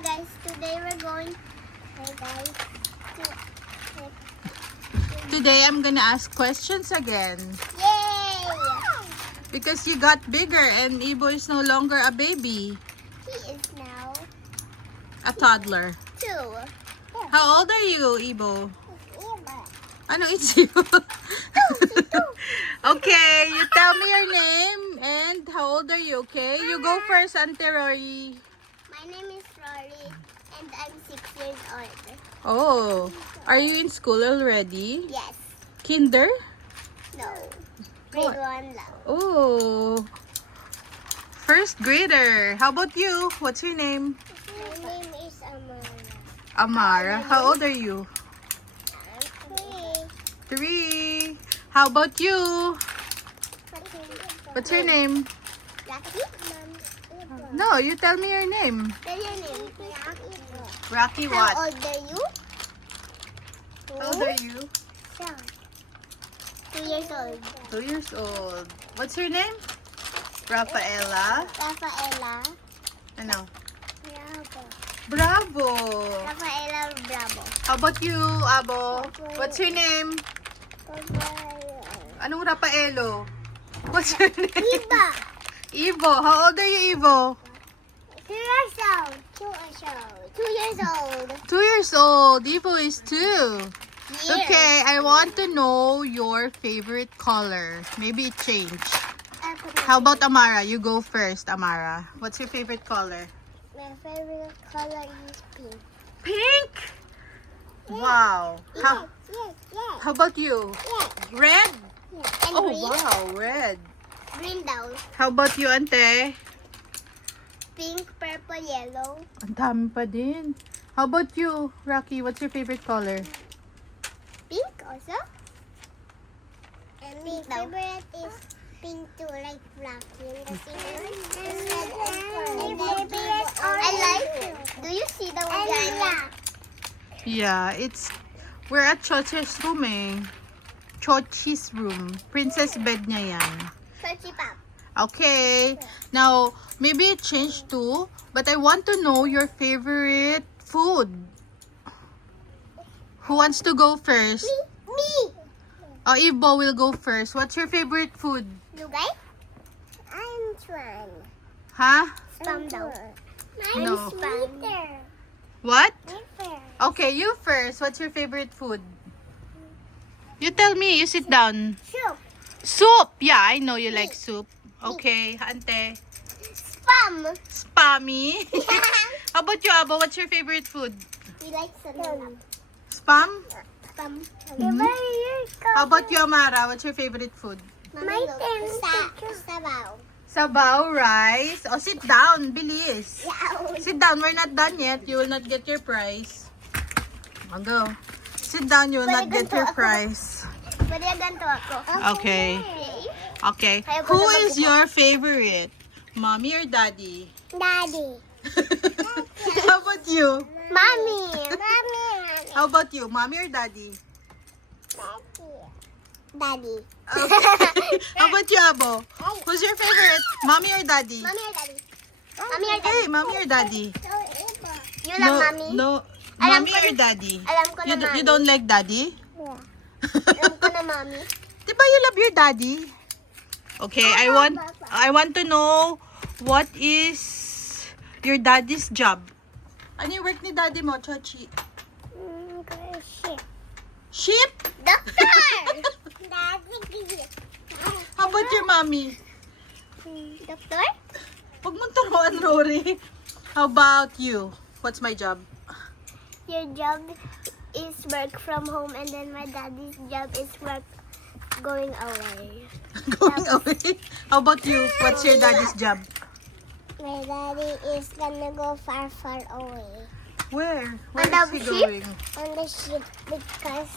Hi guys, today we're going. Hi guys. Today I'm gonna ask questions again. Yay! Because you got bigger and Ibo is no longer a baby. He is now A toddler. 2. How old are you, Ibo? Eva. Ano, it's you? Okay, you tell me your name and how old are you, okay? You go first, Auntie Rory. My name is Rory and I'm 6 years old. Oh, are you in school already? Yes. Kinder? No. Grade 1 lang. Oh, first grader. How about you? What's your name? My name is Amara. Amara. How old are you? I'm 3. How about you? 3. What's your name? Lucky? No, you tell me your name. Tell your name. Rocky How what? old are you? How old are you? 2 years old. 2 years old. What's your name? Rafaela. Rafaela. Ano? Bravo. Bravo. Rafaela Bravo. How about you, Abo? What's your name? Anong Rafaelo? What's your name? Iba. Ivo. How old are you, Ivo? 2 years old. 2 years old. 2 years old. 2 years old. Ivo is 2. Years. Okay, I want to know your favorite color. Maybe it changed. How about Amara? You go first, Amara. What's your favorite color? My favorite color is pink. Pink? Wow. How, Yes. how about you? Yes. Red? And Oh, green. wow. Red. Green down. How about you, Ante? Pink, purple, yellow. Ang dami pa din. How about you, Rocky? What's your favorite color? Pink also. And my favorite is pink too, like Rocky. And the singer is red and purple. I like it. Do you see the one behind me? Yeah, we're at Chochi's room eh. Chochi's room. Princess bed niya yan. Searchy Pop. Okay. Now, maybe it changed too, but I want to know your favorite food. Who wants to go first? Me. Oh, Ibo will go first. What's your favorite food? Lugay? I'm trying. Huh? Spam daw. No. Spam. What? Okay, you first. What's your favorite food? You tell me. You sit down. Soup. Soup. Yeah, I know you like soup. Okay, Ante. Spam. Spammy. How about you, Abo? What's your favorite food? We like salad. Spam? Spam. Mhm. How about you, Amara? What's your favorite food? My turn. Sabaw. Sabaw rice. Oh, sit down. Bilis. Yeah. Sit down. We're not done yet. You will not get your prize. I'll go. Sit down. You will not get your prize. Pwede ganito ako. Okay. Okay. Ayaw ko Who na is your favorite? Mommy or daddy? Daddy. How about you? Mommy. Mommy. How about you? Mommy or daddy? Daddy. Okay. How about you, Abo? Who's your favorite? Mommy or daddy? Mommy or daddy? Mommy or daddy? Hey, mommy or daddy? You love mommy? No. Alam Mommy ko or na- daddy? alam ko na You mommy. don't like daddy? Alam ko na mommy. Diba you love your daddy? Okay, I want to know what is your daddy's job. Ano yung work ni daddy mo, Chochi? Shit. Sheep? Doctor! Daddy. How about your mommy? Doctor? Huwag mong turuan, Rory. How about you? What's my job? Your job is work from home and then my daddy's job is work going away. Going away. How about you? What's your daddy's job? My daddy is gonna go far, far away. Where? Where On the is he ship? going? On the ship because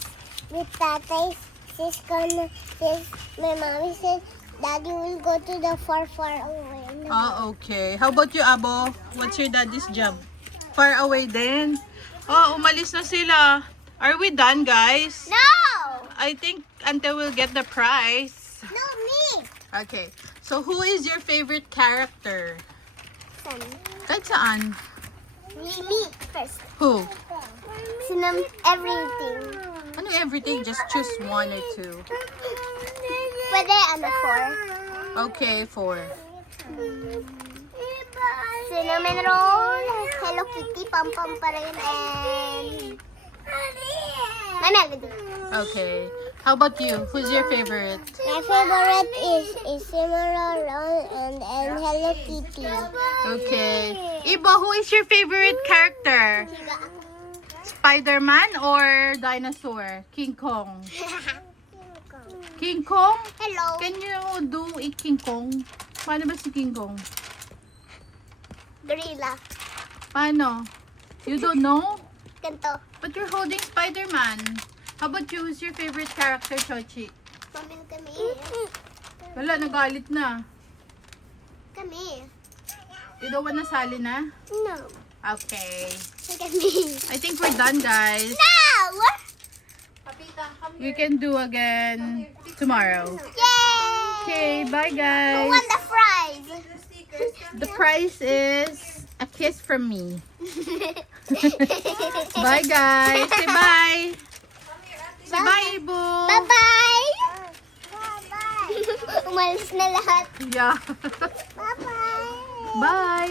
with Tatay, my mommy said daddy will go to the far, far away. Ah, okay. How about you, Abo? What's your daddy's job? Far away din. Oh, umalis na sila. Are we done, guys? No! I think Ante will get the prize. No, me! Okay. So, who is your favorite character? Son. Kahit saan. Me first. Who? Everything. Ano everything? Just choose one or two. Pwede 4. Okay, 4. Cinnamon roll, Hello Kitty, Pom Pom pa rin, and my Melody. Okay. How about you? Who's your favorite? My favorite is cinnamon roll and Hello Kitty. Okay. Ibo, who is your favorite character? Spider-Man or dinosaur? King Kong. King Kong? Hello. Can you do a King Kong? Paano ba si King Kong? Gorilla. Paano? You don't know? Ganto. But you're holding Spider-Man. How about you? Who's your favorite character, Chochi? Mami, kami. Wala, nagalit na. Kami. You don't wanna sali na? No. Okay. Kami. I think we're done, guys. No! You can do again tomorrow. Yay! Okay, bye, Who guys. won the prize? The prize is a kiss from me. Bye, guys. Say bye. Say bye, Ibo. Bye-bye! Umalis na lahat. Yeah. Bye-bye! Bye.